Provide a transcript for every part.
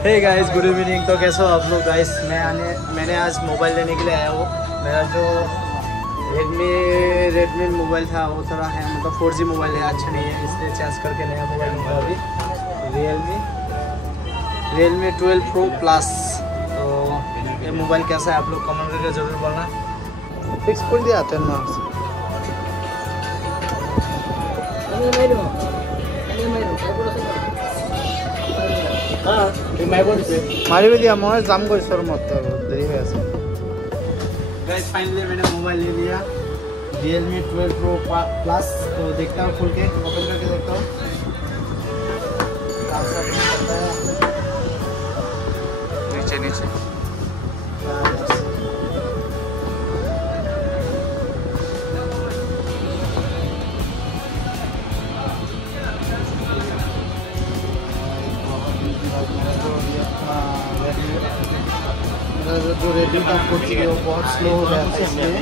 हे guys, good evening. तो कैसे हो आप लोग गाइस? मैंने आज मोबाइल लेने के लिए आया हूँ। मेरा जो रेडमी मोबाइल था वो थोड़ा है, मतलब 4G मोबाइल है, अच्छा नहीं है, इसलिए चेंज करके नया मोबाइल लूँगा अभी। Realme 12 Pro Plus। तो ये मोबाइल कैसा है आप लोग कमेंट करके ज़रूर बोलना। फिक्स कर दिया 10 मार्क्स। मारी भी दिया मैं जाम को स्टोर मत देरी हो ऐसे। गाइस फाइनली मैंने मोबाइल ले लिया Realme 12 Pro Plus। तो देखता हूँ खोल के, ओपन करके देखता हूँ। नीचे नीचे जो रेडमी का 4G है वो बहुत स्लो हो गया था, इसलिए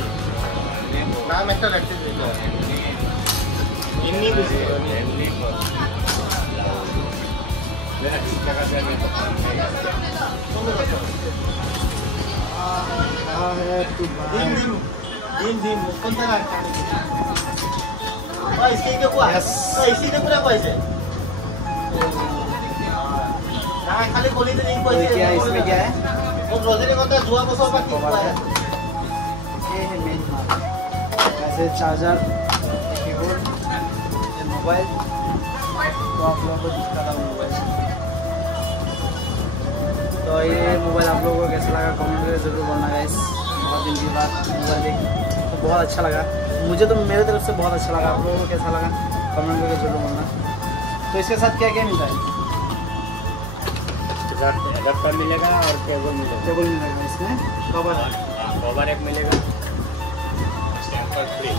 इसमें क्या है ऐसे चार्जर, कीबोर्ड, मोबाइल। तो आप लोगों को दिखता था मोबाइल। तो ये मोबाइल आप लोगों को कैसा लगा कमेंट करके जरूर बोलना गाइस। बहुत दिन के बाद मोबाइल देख तो बहुत अच्छा लगा मुझे, तो मेरे तरफ से बहुत अच्छा लगा। आप लोगों को कैसा लगा कमेंट करके जरूर बोलना। तो इसके साथ क्या क्या मिलता है? अडेप्टर मिलेगा और केबल मिलेगा इसमें, कवर एक मिलेगा, स्टैम्पर फ्री।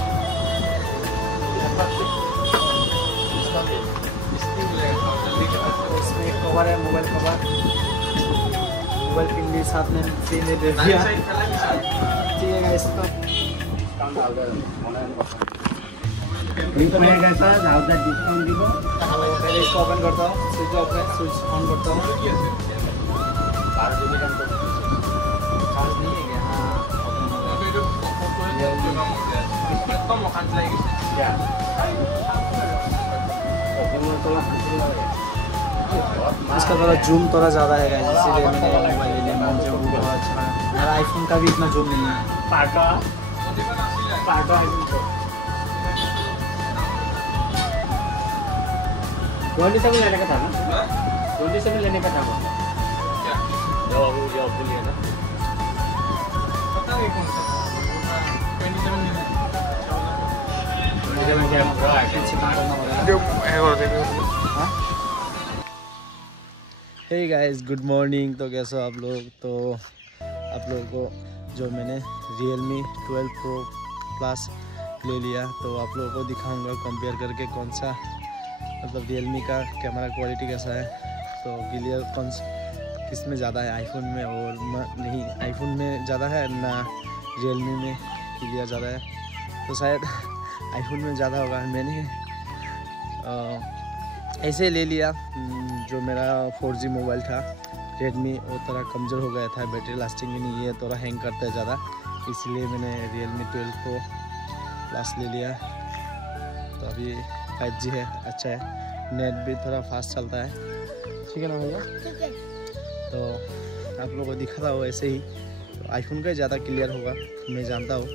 इसमें एक कवर है, मोबाइल कवर, मोबाइल पिन भी साथ में फ्री में दे दिया। ठीक है इसका डिस्काउंट দিব। पहले इसको ओपन करता हूँ, स्विच ऑफ है, स्विच ऑन करता हूँ। चार्ज नहीं है क्या? इसका थोड़ा जूम थोड़ा ज़्यादा है गाइस, इसीलिए मैंने मोबाइल ले लिया। मुझे बहुत अच्छा लगा। मेरा आईफोन का भी इतना जूम नहीं है। पाटा लेने का था ना, 27 लेने का था वो। जो अभी लिया था पता नहीं कौन सा 27 लेना। Hey guys, good morning. तो कैसे हो आप लोग? तो आप लोगों को जो मैंने Realme 12 Pro Plus ले लिया, तो आप लोगों को दिखाऊंगा कंपेयर करके कौन सा, मतलब Realme का कैमरा क्वालिटी कैसा है, तो क्लियर किस में ज़्यादा है, आईफोन में और नहीं आईफोन में ज़्यादा है ना Realme में क्लियर ज़्यादा है। तो शायद आईफोन में ज़्यादा होगा। मैंने ऐसे ले लिया। जो मेरा 4G मोबाइल था Redmi वो थोड़ा कमज़ोर हो गया था, बैटरी लास्टिंग भी नहीं है, थोड़ा हैंग करता है ज़्यादा, इसलिए मैंने Realme 12 Pro Plus ले लिया। तो अभी 5G है, अच्छा है, नेट भी थोड़ा फास्ट चलता है। ठीक है ना भैया? तो आप लोगों को दिखा था वो ऐसे ही, तो आईफोन का ज़्यादा क्लियर होगा मैं जानता हूँ,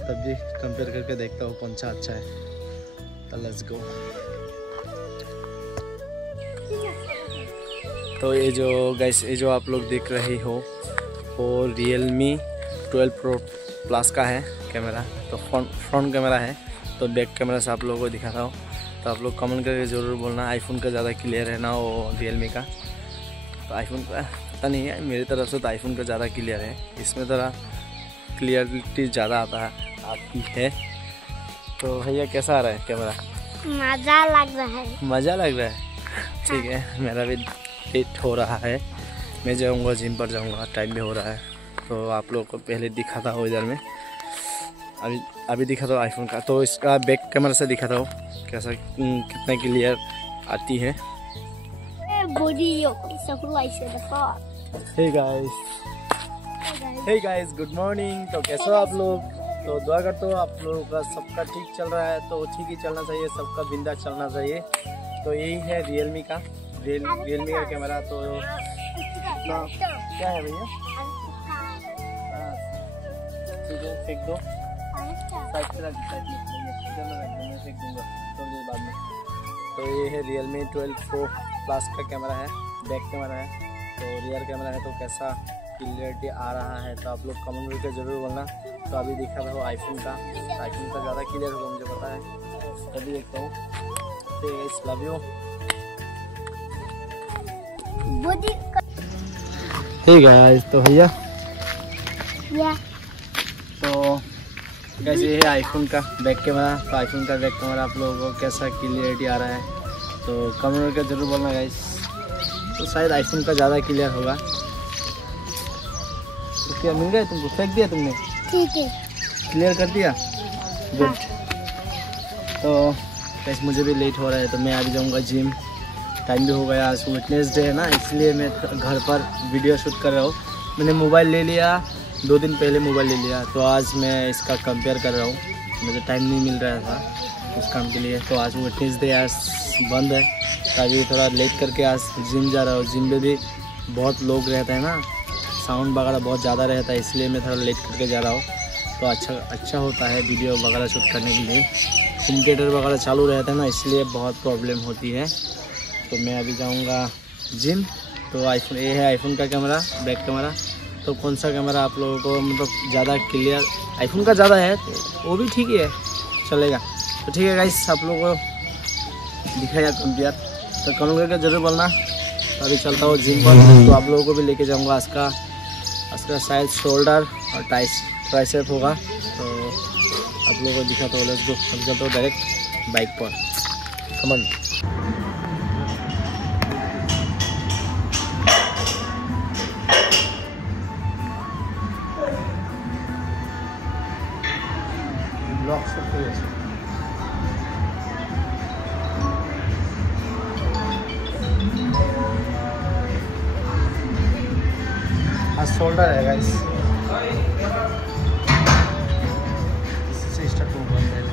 तब भी कंपेयर करके देखता हूँ कौन सा अच्छा है। तो लेट्स गो। तो ये जो गाइस, ये जो आप लोग देख रहे हो वो Realme 12 Pro Plus का है कैमरा। तो फ्रंट कैमरा है, तो बैक कैमरा से आप लोगों को दिखाता हूँ। तो आप लोग कमेंट करके ज़रूर बोलना आईफोन का ज़्यादा क्लियर है ना वो Realme का। तो आईफोन का पता नहीं है, मेरी तरफ से तो आईफोन का ज़्यादा क्लियर है, इसमें थोड़ा क्लियरिटी ज़्यादा आती है। तो भैया कैसा आ रहा है कैमरा? मज़ा लग रहा है। मज़ा लग रहा है? ठीक है, मेरा भी लेट हो रहा है, मैं जाऊंगा जिम पर जाऊंगा, टाइम भी हो रहा है। तो आप लोगों को पहले दिखा था इधर में। अभी दिखा दो आईफोन का, तो इसका बैक कैमरा से दिखा दो कैसा कितना क्लियर आती है। Hey guys good morning. तो कैसे हो आप लोग? तो दुआ करते हो आप लोगों का सबका ठीक चल रहा है, तो ठीक ही चलना चाहिए, सबका बिंदा चलना चाहिए। तो यही है रियलमी का कैमरा। तो क्या है भैया? ठीक है, फेंक दो, साइड पे रख मैं फेंक दूंगा थोड़ी देर बाद में। तो ये है Realme 12 Pro Plus का कैमरा है, बैक कैमरा है। तो रियर कैमरा है, तो कैसा क्लियरिटी आ रहा है तो आप लोग कमेंट करके ज़रूर बोलना। तो अभी दिखा रहा हो आईफोन का ज़्यादा क्लियर होगा, मुझे पता है, तभी देखता हूँ। तो लव यू। हे गाइस, तो भैया तो कैसे है आईफोन का बैक कैमरा। तो आईफोन का बैक कैमरा आप लोगों को कैसा क्लियरिटी आ रहा है तो कमेंट करके जरूर बोलना गाइस। तो शायद आईफोन का ज़्यादा क्लियर होगा। तो क्या मिल गया तुमको? फेंक दिया तुमने? ठीक है, क्लियर कर दिया, गुड। तो गाइस मुझे भी लेट हो रहा है, तो मैं अभी जाऊँगा जिम। टाइम भी हो गया, आज वेडनेसडे है ना, इसलिए मैं घर पर वीडियो शूट कर रहा हूँ। मैंने मोबाइल ले लिया 2 दिन पहले, मोबाइल ले लिया, तो आज मैं इसका कंपेयर कर रहा हूँ। मुझे टाइम नहीं मिल रहा था उस काम के लिए, तो आज वेडनेसडे आज बंद है, तो अभी थोड़ा लेट करके आज जिम जा रहा हूँ। जिम में भी बहुत लोग रहते हैं ना, साउंड वगैरह बहुत ज़्यादा रहता है, इसलिए मैं थोड़ा लेट करके जा रहा हूँ। तो अच्छा होता है वीडियो वगैरह शूट करने के लिए। थिएटर वगैरह चालू रहता है ना, इसलिए बहुत प्रॉब्लम होती है। तो मैं अभी जाऊंगा जिम। तो आईफोन, ये है आईफोन का कैमरा, बैक कैमरा। तो कौन सा कैमरा आप लोगों को मतलब ज़्यादा क्लियर? आईफोन का ज़्यादा है, तो वो भी ठीक ही है, चलेगा। तो ठीक है गाइस, आप लोगों को दिखाया कंपेयर, तो कमेंट करके जरूर बोलना। तो अभी चलता हूँ जिम पर, तो आप लोगों को भी लेके जाऊँगा। इसका शायद शोल्डर और ट्राइसेप होगा, तो आप लोगों को दिखाता हूँ। लेट्स गो, अब चलता हूँ डायरेक्ट बाइक पर, कमन। शोल्डर है गाइस, इससे स्टार्ट होगा पहले।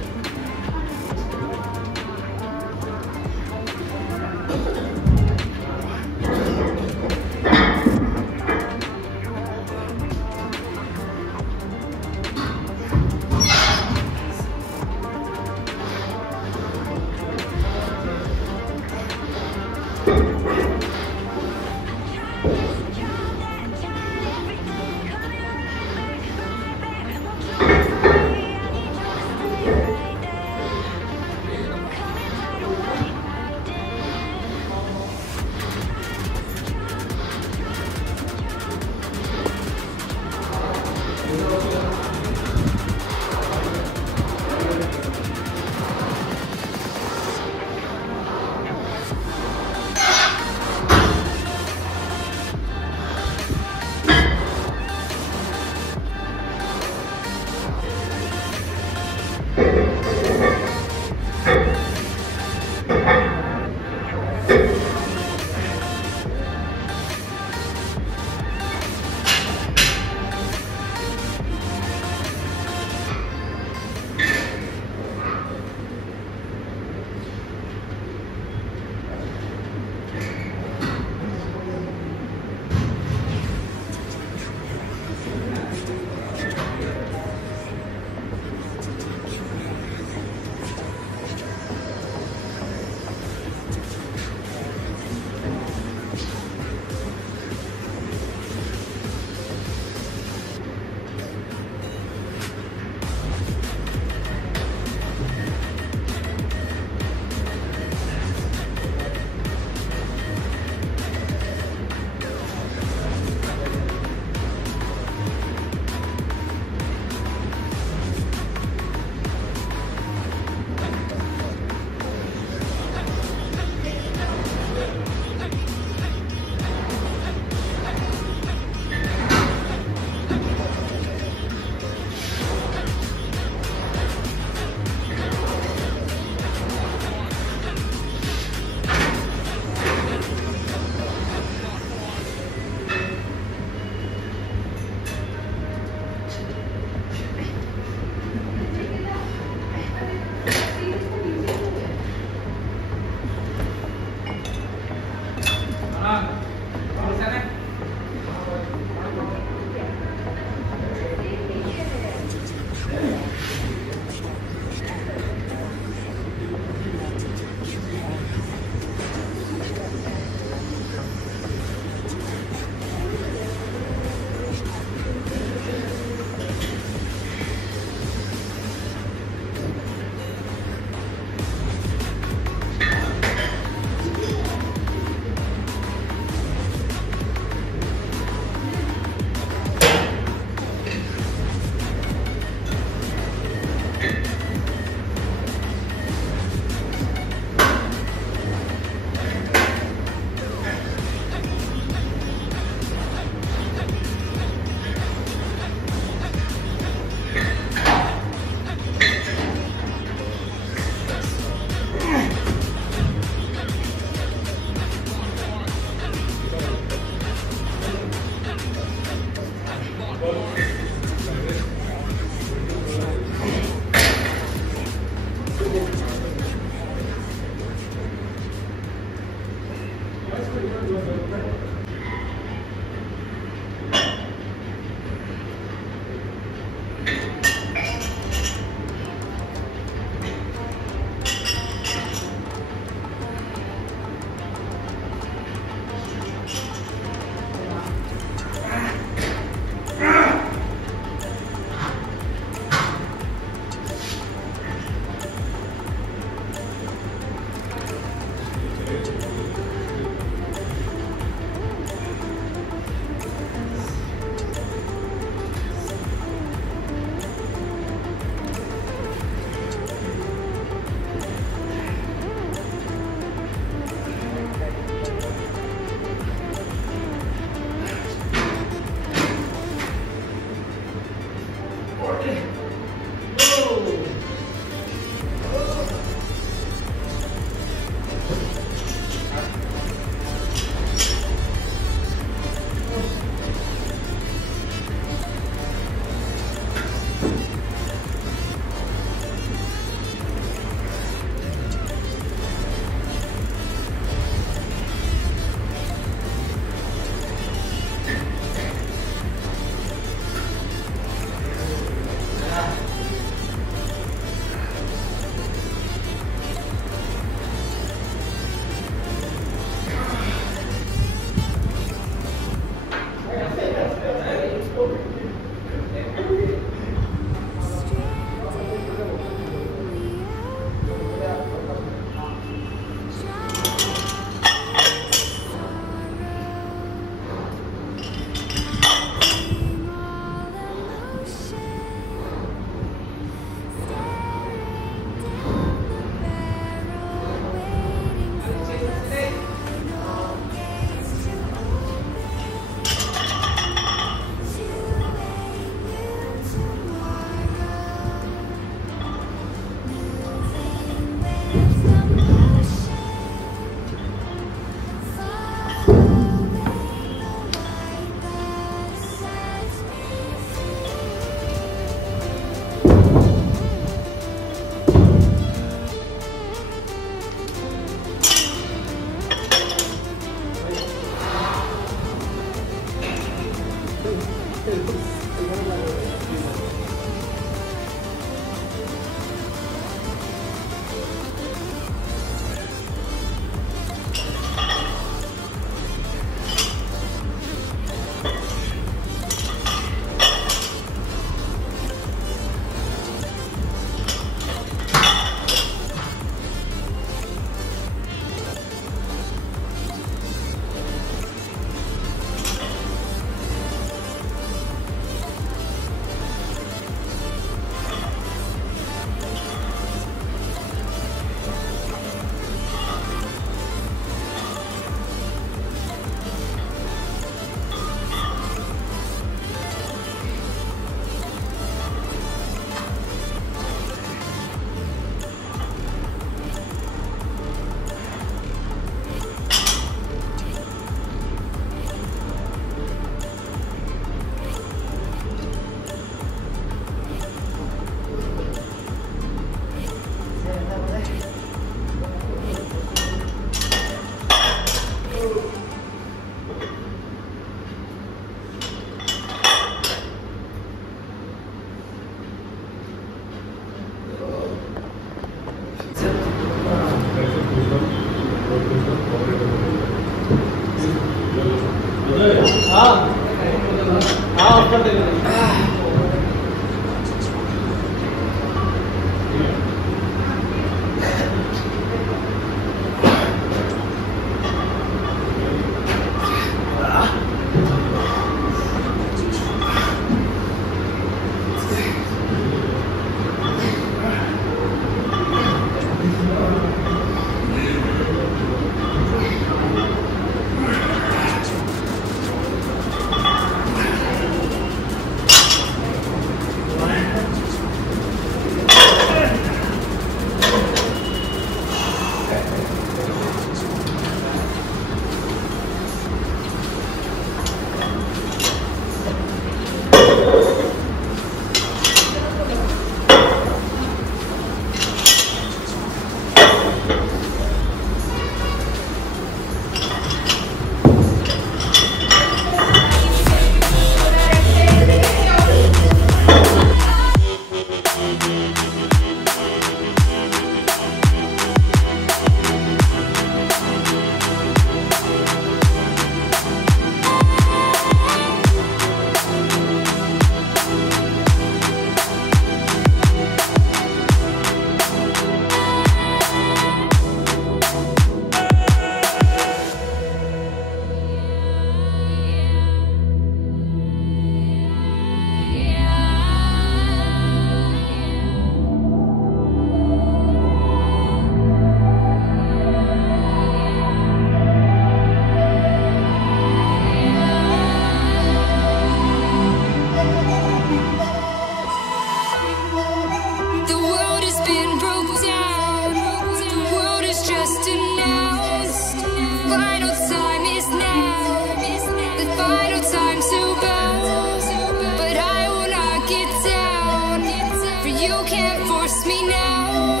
can't force me now.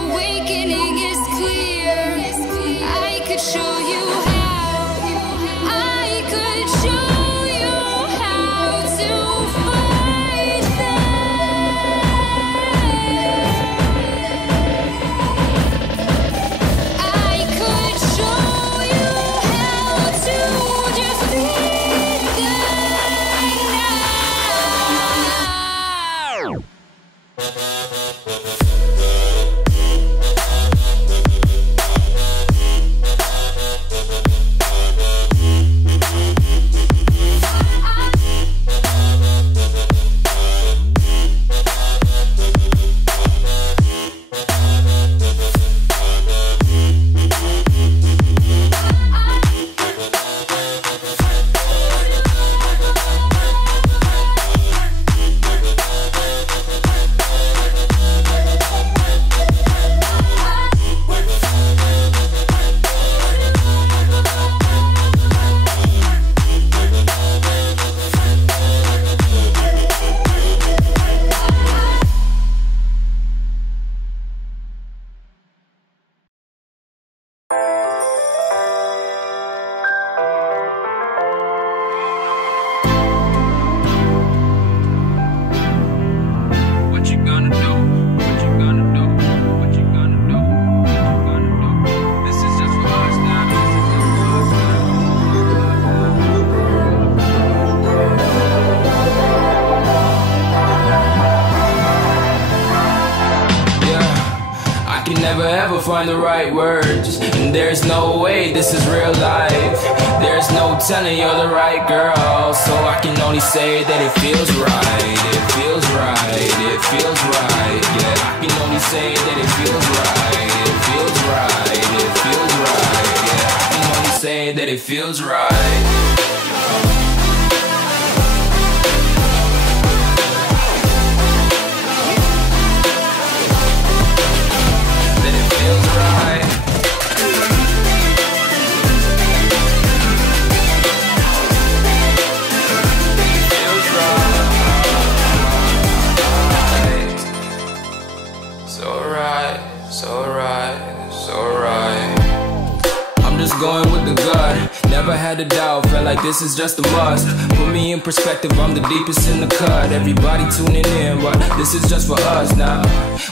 Awakening is clear. I could show you how. I could show you how to fight them. I could show you how to defeat them now. What you gonna do? What you gonna do? What you gonna do? What you gonna do? This is just for us now. Yeah, I can never ever find the right words, and there's no way this is real life. There's no telling you're the right girl, so I can only say that it feels right. It feels right. It feels right. Yeah, I can only say that it feels right. It feels right. It feels right. Yeah, I can only say that it feels right. That it feels right. Feels right. So right, so right, so right. I'm just going with the gut. Never had a doubt, felt like this is just a must. Put me in perspective, I'm the deepest in the cut. Everybody tuning in, but this is just for us now.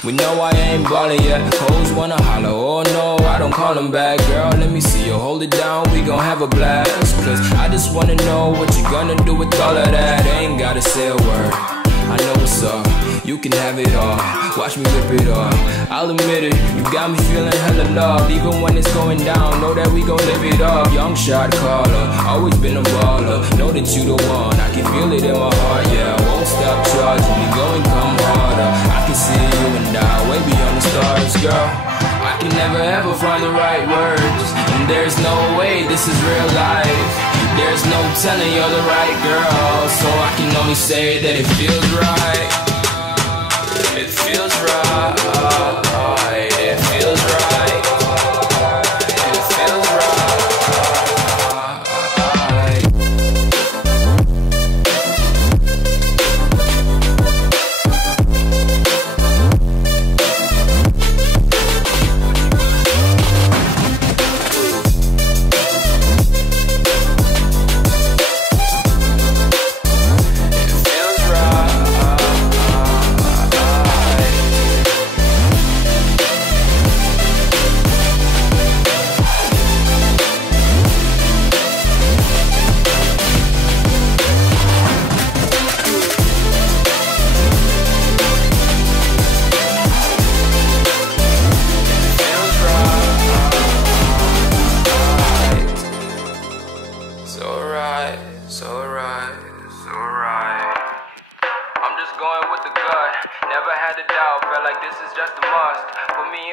We know I ain't ballin' yet. Hoes wanna holler, oh no, I don't call them back. Girl, let me see you hold it down, we gon' have a blast. Cause I just wanna know what you gonna do with all of that. Ain't gotta say a word, I know what's up. You can have it all, watch me rip it off. I'll admit it, you got me feeling hella loved. Even when it's going down, know that we gon' live it up. Young shot caller, always been a baller. Know that you the one, I can feel it in my heart. Yeah, I won't stop charging me, go and come harder. I can see you and I, way beyond the stars, girl. I can never ever find the right words, and there's no way this is real life. There's no telling you're the right girl, so I can only say that it feels right. It feels right. It feels right. It feels right.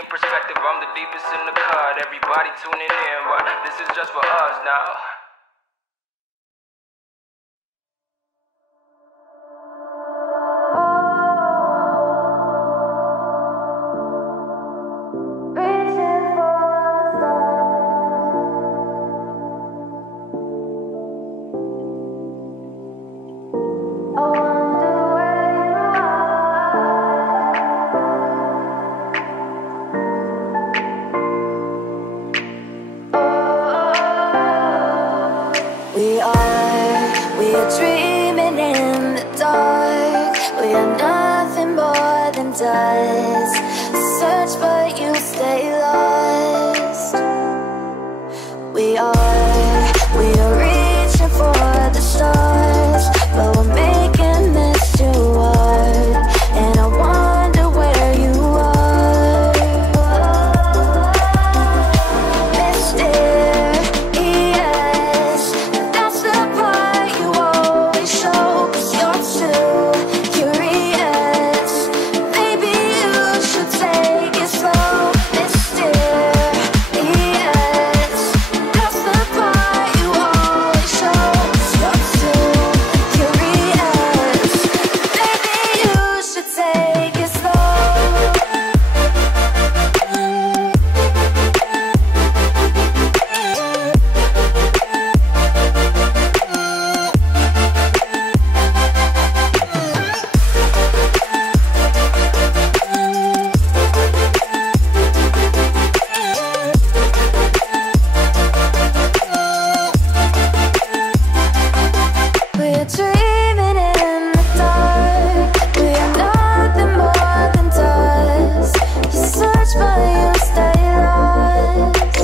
Perspective, I'm the deepest in the cut. Everybody tuning in, but this is just for us now. dreaming in the dark. We are nothing more than dust. Search but you stay lost. We are reaching for the stars, but we're making this too hard. And I wonder where you are. Mysterious, that's the part you always show. 'Cause you're too curious. Maybe you should take it slow. Mysterious, that's the part you always show. 'Cause you're too curious. Maybe you should take it slow. We're dreaming in the dark. We are nothing more than dust. You search but you stay lost.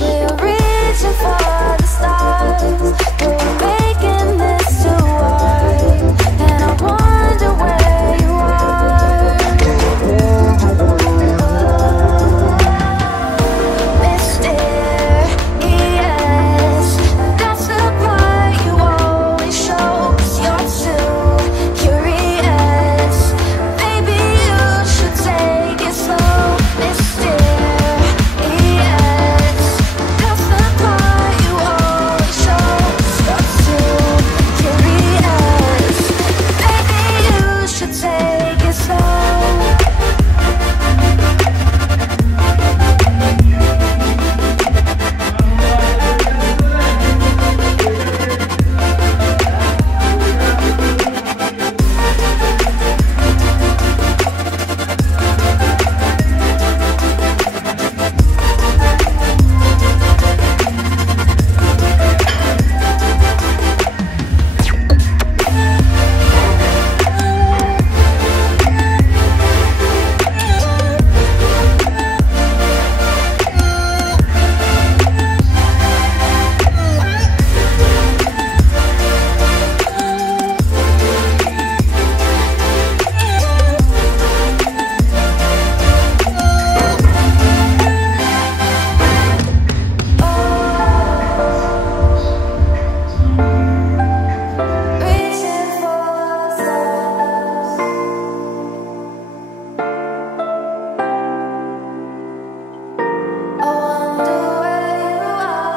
We are reaching for the stars, but we're making this too hard. And I wonder where you are. Mysterious, that's the part you always show. 'Cause you're too curious. Maybe you should take it slow. Mysterious, that's the part you always show. 'Cause you're too curious. Maybe you should take it slow. Reaching for stars. I wonder where you are.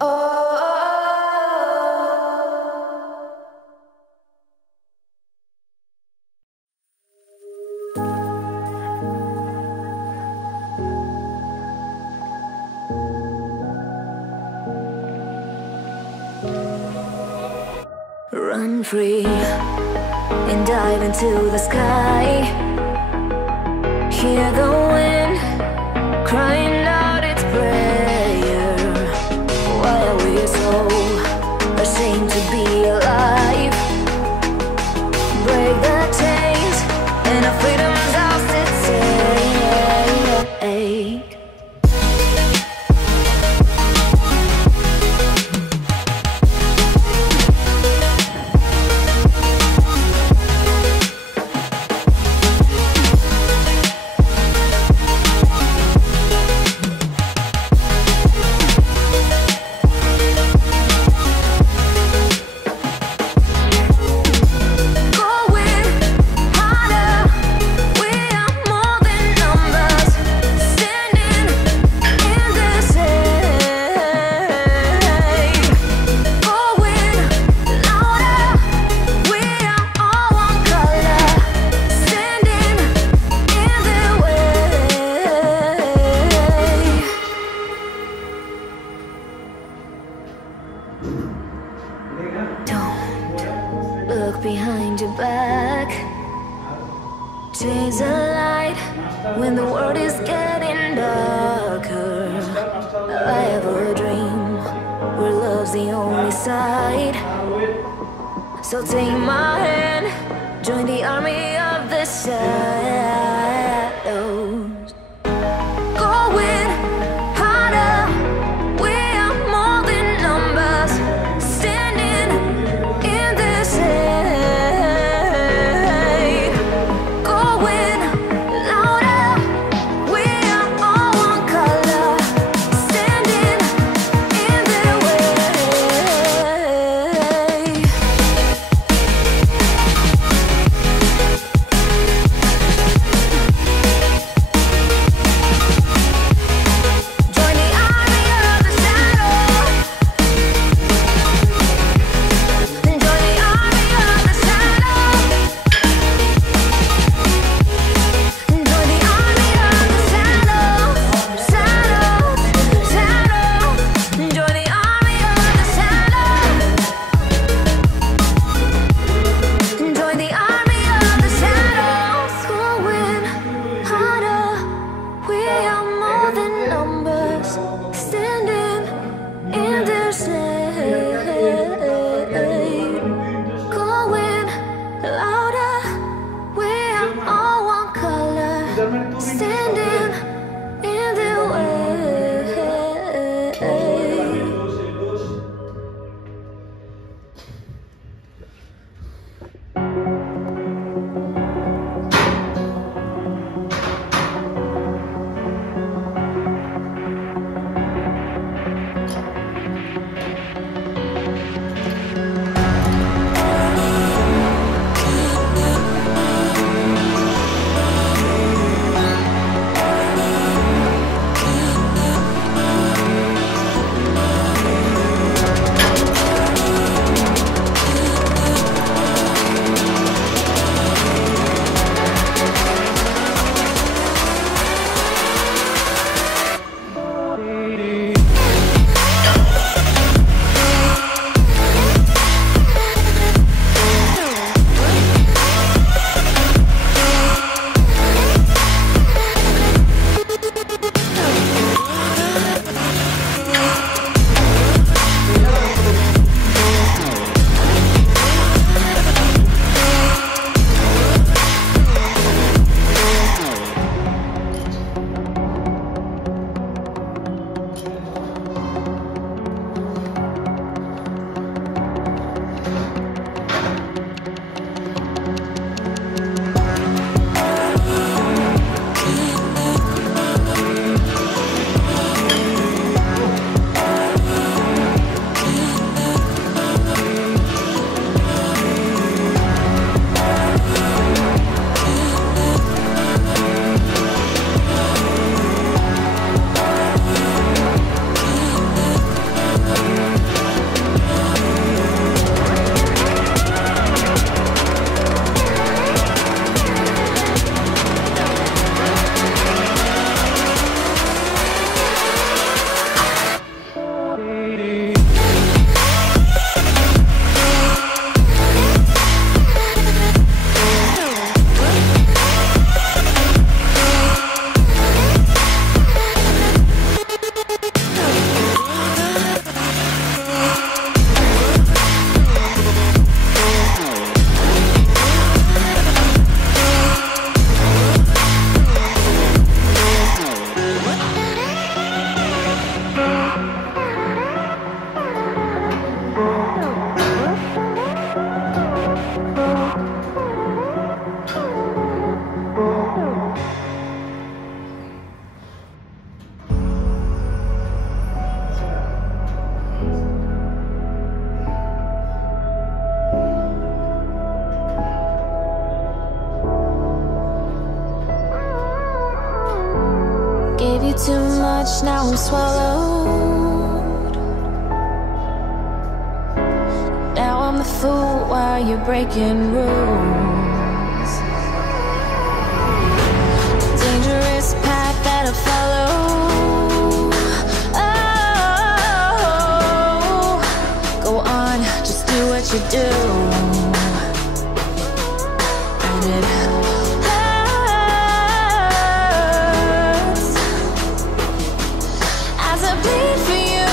Oh. Run free and dive into the sky. Hear the wind crying out its prayer. Why are we so ashamed to be alive? Break the chains and our freedom's ours to take. So take my hand, join the army of the shadows. Going harder, we are more than numbers, standing in this hate. Going louder, we are all one color, standing in their way. Join the army of the shadows. Join the army of the shadows. Join the army of the shadows. Shadows, shadows. Join the army of the shadows. Join the army of the shadows. Going harder, we are more than numbers, standing in their shade. Going louder, we are all one color, standing in their way. Gave you too much, now I'm swallowed. Now I'm the fool while you're breaking rules. Dangerous path that I follow. Oh, go on, just do what you do. And it hurts as I bleed for you,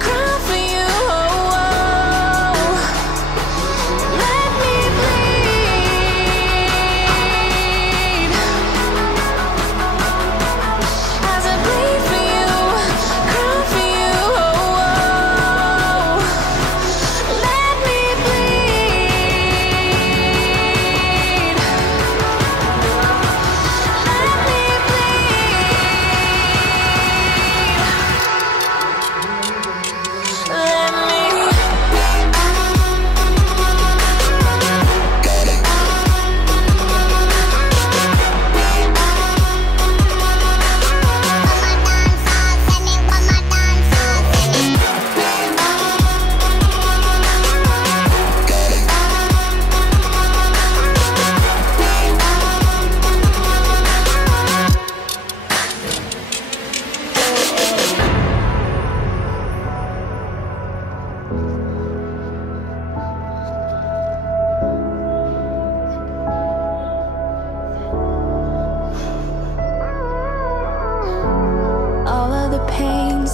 cry for you. Oh, oh.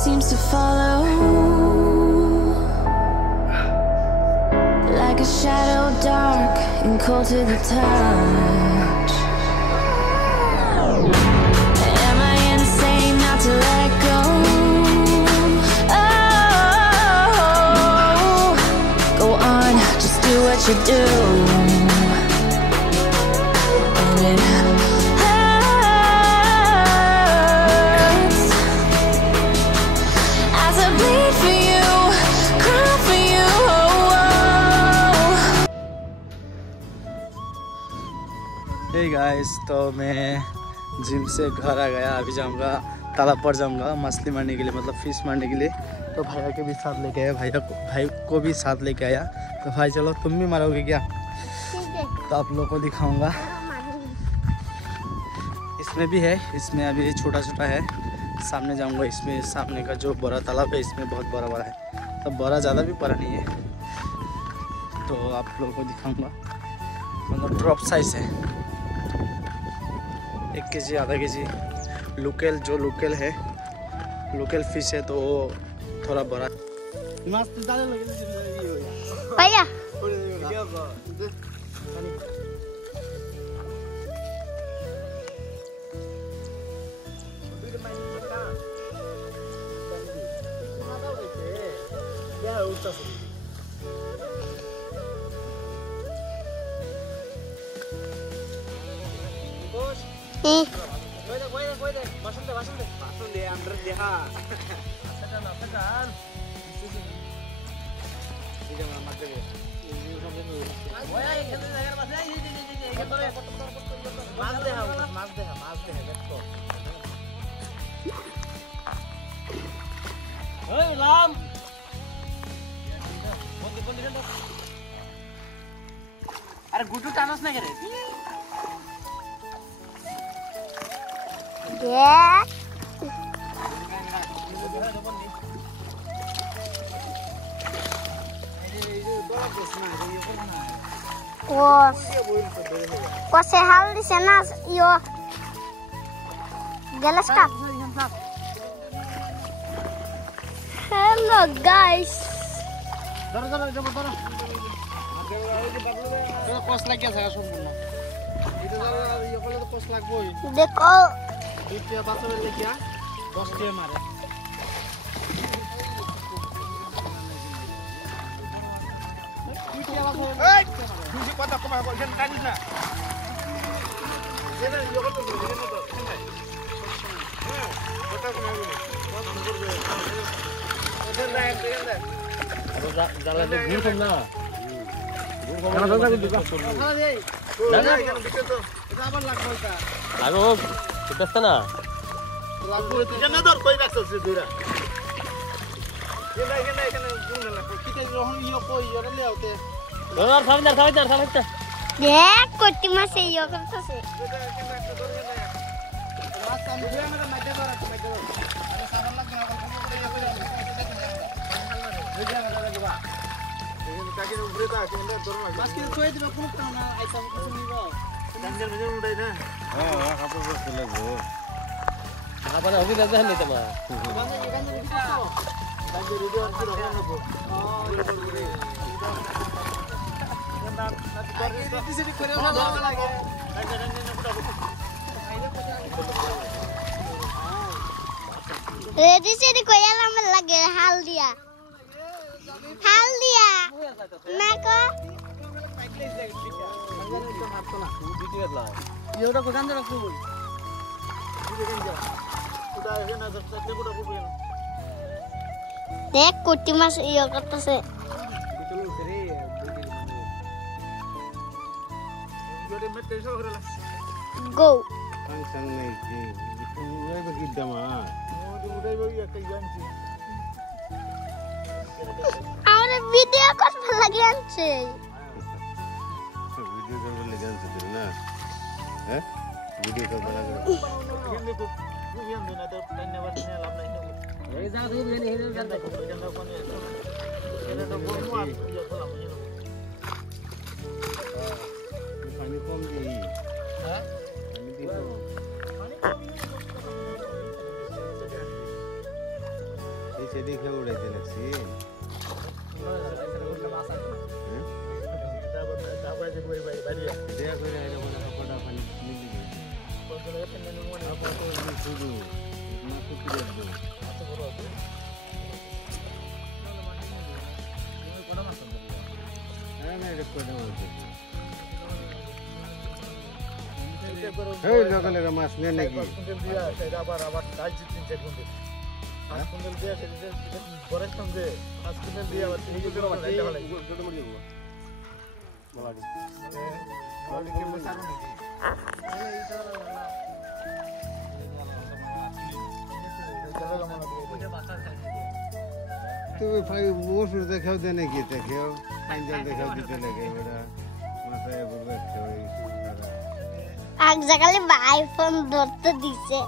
seems to follow, like a shadow dark and cold to the touch. Am I insane not to let go? Oh, go on, just do what you do. And it hurts as I bleed for you, cry for you. Hey guys, तो मैं gym से घर आ गया। अभी जाऊंगा तालाब पर, जाऊंगा मछली मारने के लिए, मतलब फिश मारने के लिए। तो भैया के भी साथ लेके आया, भाई को भी साथ लेके आया। तो भाई चलो तुम भी मारोगे क्या? तो आप लोगों को दिखाऊंगा। इसमें भी है, इसमें अभी छोटा छोटा है। सामने जाऊंगा, इसमें सामने का जो बड़ा तालाब है इसमें बहुत बड़ा बड़ा है। तो बड़ा ज़्यादा भी बड़ा नहीं है। तो आप लोगों को दिखाऊंगा, मतलब ड्रॉप साइज है। 1 केजी आधा केजी लोकल, जो लोकल है, लोकल फिश है, तो वो थोड़ा बड़ा। भैया अरे गुड्डू टानस नाही करे Kose hal di sana yo jelas kah? Hello guys. কষ্ট লাগিয়া থাকা সম্পূর্ণ এটা যারা ইয়ে করলে তো কষ্ট লাগবেই। देखो দুটিয়া বাঁচাবে লাগিয়া কষ্ট মারে। এই তুই কথা কমা কইছেন টানিস না। এরা ইয়ে করতে বলে এর মতো হ্যাঁ কথা কমা বলে কষ্ট করবে। ওদের না দেখেন না জালা যে ঘুর কম না না না এটা আবার লাগবে এটা আগো বুঝছ না লাগবে এটা না দর কই রাখছস দুইরা এখানে এখানে গুণ না কিতে যখন ইয়ে কই এরা লেওতে ধর সাবিদার দেখ কোটি মাসে ইয়ে করতেছে। এটা কেন একটা ধরবে না মাছ আমি দুই না মাইতে ধর আমি সাবান লাগবে না কত করে ইয়ে কইরা বুঝা না দিবা এখানে কাকে উপরে তা কেন ধর না মাছ কি কই দিবা কোন না আইসা কিছু নিব ডাঙ্গের ভিতরে উঠাই না হ্যাঁ কাপড় পরতে লাগবো আপন অভি দাদা নেই তোমার মানে এখানে রেডি করছো ডাঙ্গের ভিতরে আর কি রাখা নেব रेडी सेडी कोई लम लगे हाल दिया मैं को एवढा को गांजा राखू देख कुटी मास इयो करतेছে गो আমার ভিডিও করতে লাগি আনছে ভিডিও করতে লাগি আনছে না হ্যাঁ ভিডিও করতে লাগি এখানে খুব ইয়ান দেনা তো ধন্যবাদ নিয়ে লাভ নাই এই যা তুই বেনে হেরে জানতা জানা কোন এটা তো বলবো আর ইয়ে করলাম পানি কম দিই হ্যাঁ পানি দিব নিচে দেখে উড়াইতে লাগছি দেয়া করে আইলে মনে হয় কটা পানি মিলি শুধু না কুকুরে দেবো হ্যাঁ না এটা কটা মাছ এই লগে লগে মাছ নেই নাকি তুমি মসুর দেখাও দে নাকি দেখাও পাঞ্জাল দেখাও দিতে লাগে ওরা মাথায় বলবে এক জায়গায় আইফোন ধরতে দিছে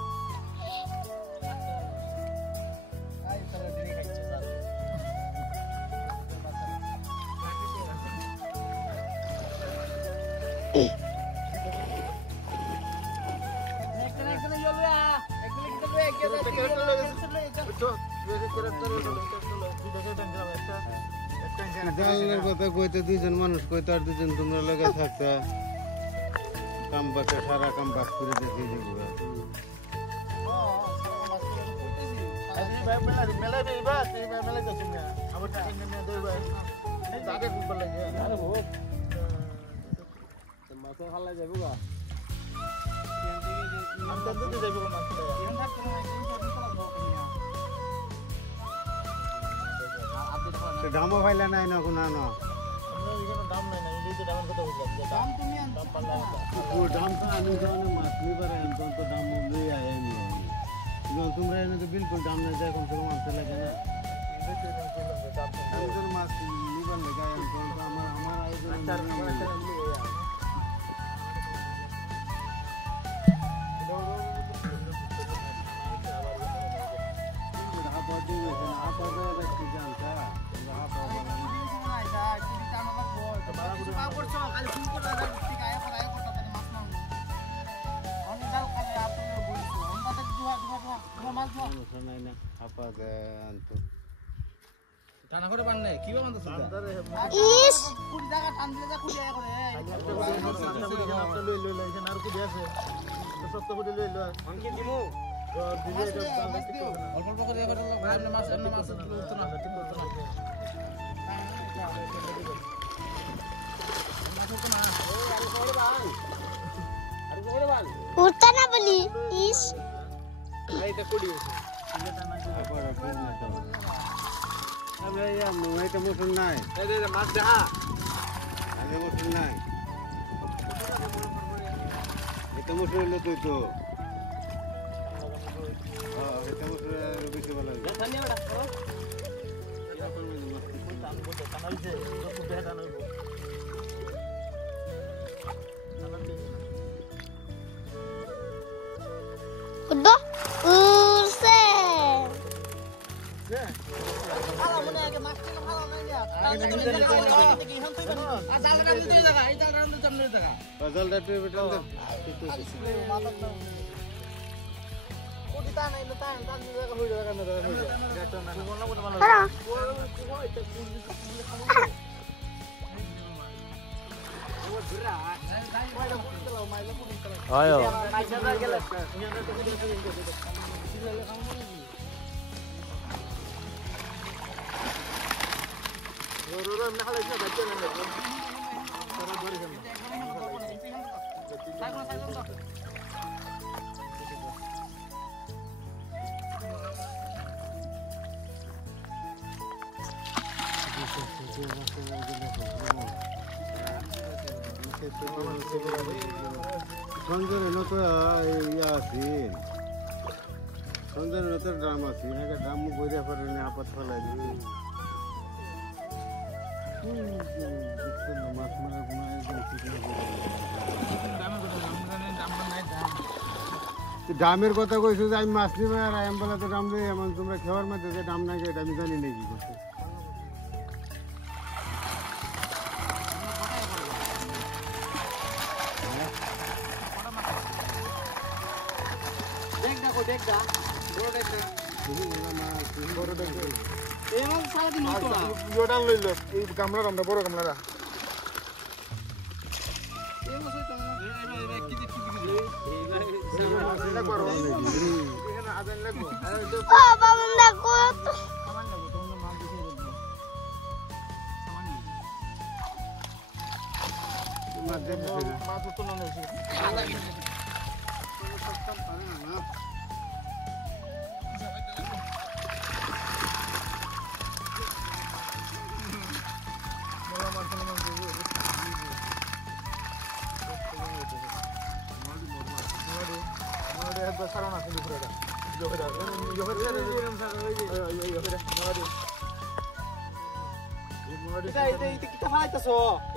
জানলার কথা কইতে দুইজন মানুষ কইতে আর দুজন তোমরা লাগে থাকতা কাম বাকে সারা কাম বাক করে দেখে যাবো দামও ফাইলা নাই না কোনো না দাম তো আমি যখন মাছ নিবার তো দাম লই আইনি তোমরা এনে তো বিলকুল দাম না যায় কম সে কম আনতে লাগে না মাছ নিবার লেগে আমার আয়োজন টানা করে বান নাই কিবা বানতো ইস কুড়ি টাকা টান দিলে যা কুড়ি টাকা করে লই লই লই এখানে আর কুড়ি আছে তো সত্য করে লই লই আমি কি দিমু দিলে এটা অল্প অল্প করে করে ভাই মাছ উঠতো না ঠিক করতে না উঠতে না বলি ইস এইটা কুড়ি হইছে আমরা এটা মতন নাই এই মাছ দেখা আগে মতন নাই এটা মতন হলো তুই তো এটা মতন বেশি ভালো লাগে উঠবো উড়ছে সঞ্জয়ের তো ইয়া আছে সঞ্জয়ের তো ড্রাম আছে এনাকে ড্রাম বইরে পরে আপাত ফেলাই দিবি মাছ মারার কোনো দামের কথা কইছো যে আমি মাছ নিবে আর আমি বলে তো দাম লই এমন তোমরা খাওয়ার মধ্যে যে দাম নাই এটা আমি জানি নাকি করছে এই মাছ সারাদিন হতো না ইয়োটান লইল এই গামলা গামলা বড় গামলাটা এই মাছ হতো না এই কি দেখি লাগবো এখানে আদান লাগবো ও বাবা দেখো সামান্য লাগবো তোমরা মাছ দিতে দেবো সামান্য মাছ দেন মাছ তো না নইছে আদা কেটে তুমি সব পারে না সারা না কিন্তু পুরোটা জোহরা এটা কিটা ফালাইতাছো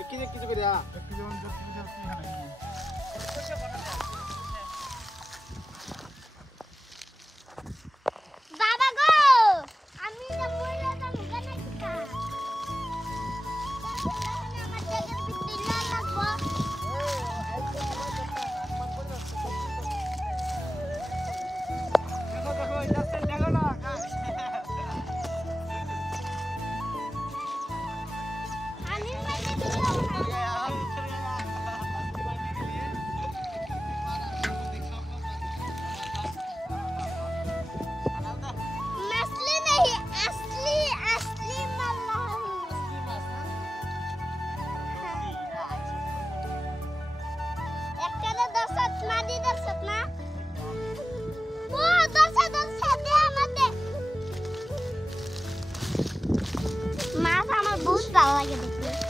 কি কিছু করে বাবা গো আমি না মরে যাবো কেন কিটা আমার জায়গার ভিতরে লাগবো আমি মাঝে मछली नहीं असली असली একটা দশত মাদি দশত না ও দশত দশত দে আমাদের মাছ আমার বহুত ভালো লাগে দেখতে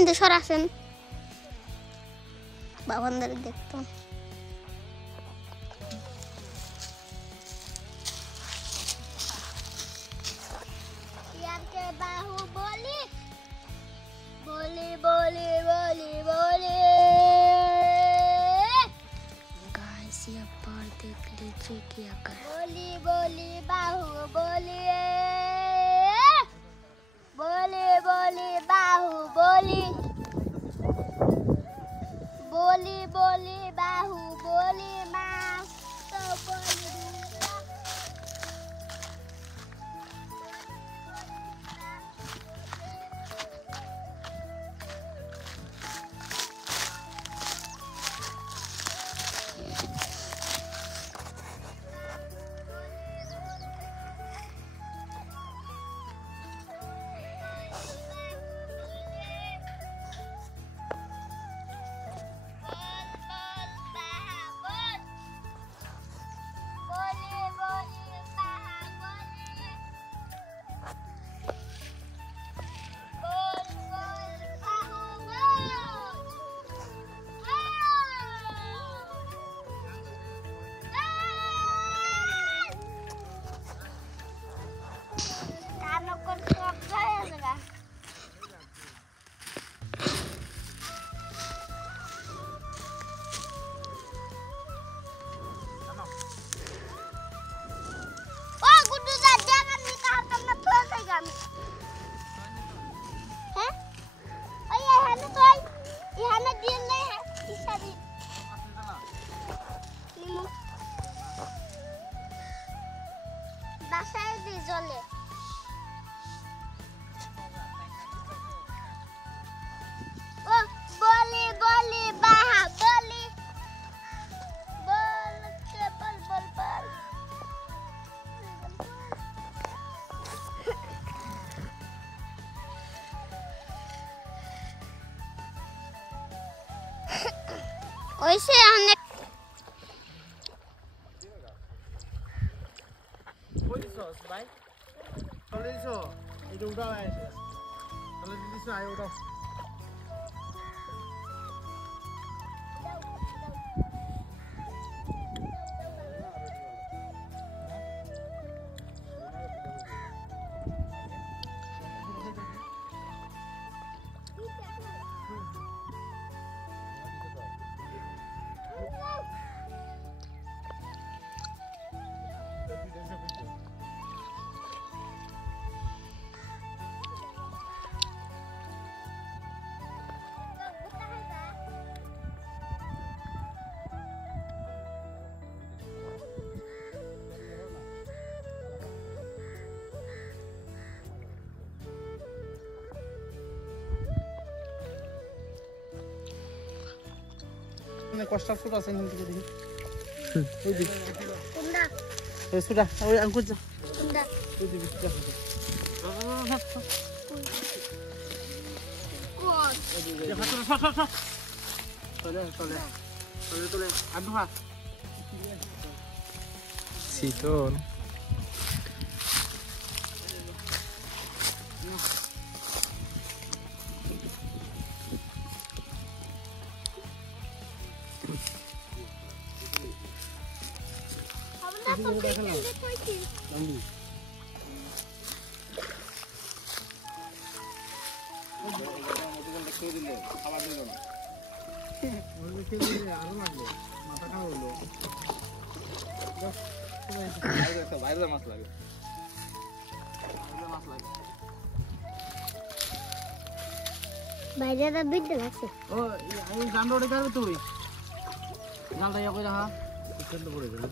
এখানে সরাসেন বাবানদারে দেখতাম यार के बाहु बोली बोली बोली बोली बोली गाइस ये पर देख लीजिए क्या कर बोली बोली बाहु बोली बोली बोली बाहु बोली बोली बोली बाहु बोली माँ तो बोली ওইসে অনেক কইছস ভাই চলে দিছো এটা উঠাও আইছে চলে দিছো আই উঠাও কষ্ট ফুট আছে নিতে দেখি ওই দিক কুন্ডা এই সুডা ওই আঙ্কুর যা কুন্ডা ওই দিক যা Siton. বাইরে তো বিদ্যা লাগছে ও এই জানডোড়ে গাবে তুই জানটা ইয়া কই রাখা কেন পড়ে গেল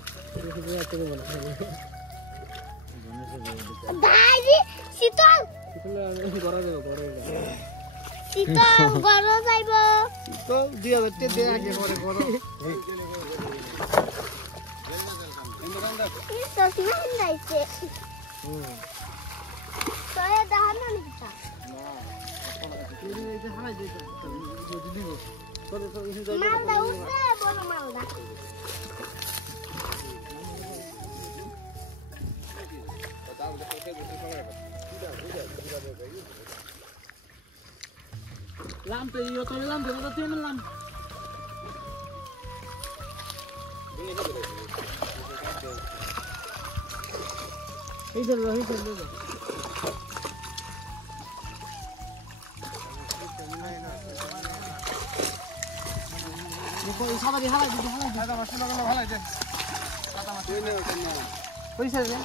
ভাইজি শীতল শীতল গরো যাইব তো 2000 তে দে আগে পরে গরো তো সিমান নাইছে তো এ দাহান না নিতা এই যে হারাই দিত যদি দিব তোরে তো ইসে যাইব মালদা উঠে বড় Malda Lampe, yo tuh lampe, mana tuh lampe? Ider loh. Kok isalah di halai. Ada masuk lagi halai deh. Kata masuk. Bisa ya?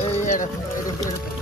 Ini